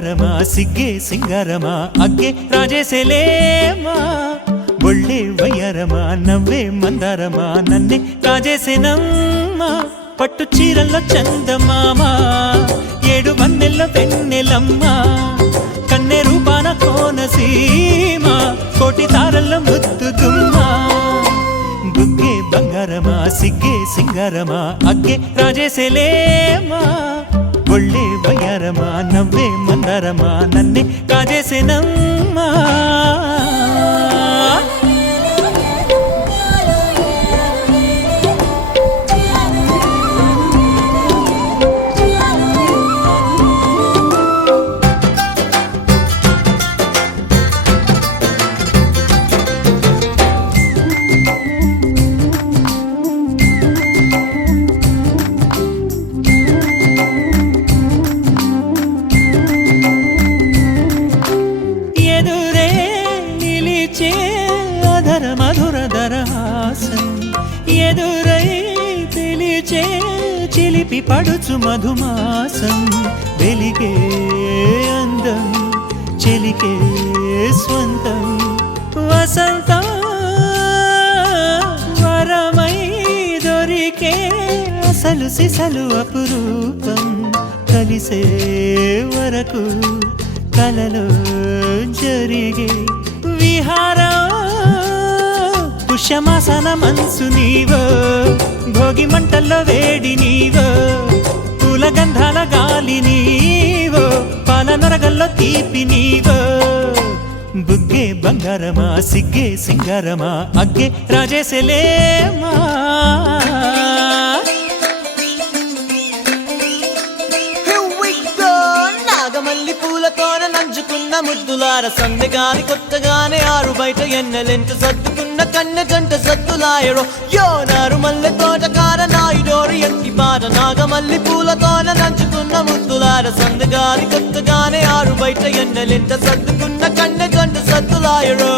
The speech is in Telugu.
బంగారమా సిగ్గే సింగారమా అగ్గే రాజేసేలేమా ఒళ్ళే వయ్యారమా నవ్వే మందారమా నన్నే కాజేసేనమ్మా పట్టు చీరల్లో చందమామా ఏడు వన్నెల్లో వెన్నెలమ్మా కన్నె రూపాన కోనసీమ కోటి తారల్లో ముద్దుగుమ్మా బుగ్గే బంగారమా సిగ్గే సింగారమా అగ్గే రాజేసేలేమా ఒళ్ళే వయ్యారమా నవ్వే మందారమా నన్నే కాజేసేనమ్మా మధురధరహాసం ఎదురై పిలిచే చిలిపి పడుచు మధుమాసం వెలిగే అందం చెలికే స్వంతం వసంతం వరమై దొరికే అసలు సిసలు అపురూపం కలిసే వరకు కలలో జరిగే విహారం పుష్యమాసన మనసు నీవో భోగి మంటల్లో వేడి నీవో పూల గంధాల గాలి నీవో పాల నొరగల్లో తీపి నీవో బుగ్గే బంగారమా సిగ్గే సింగారమా అగ్గే రాజేసేలేమా నాగమల్లి పూలతోన నంచుకున్న ముద్దులార సందెగాని కొత్తగానే ఆరు బయట ఎన్నెలెంట సర్దుకున్న కన్నె జంట సద్దులాయరో యోనారు మల్లె తోటకార నాయుడోరు ఎంకి బాట నాగమల్లి పూలతోన నంచుకున్న ముద్దులార సందెగాని కొత్తగానే ఆరు బయట ఎన్నెలెంట సర్దుకున్న కన్నె జంట సద్దులాయరో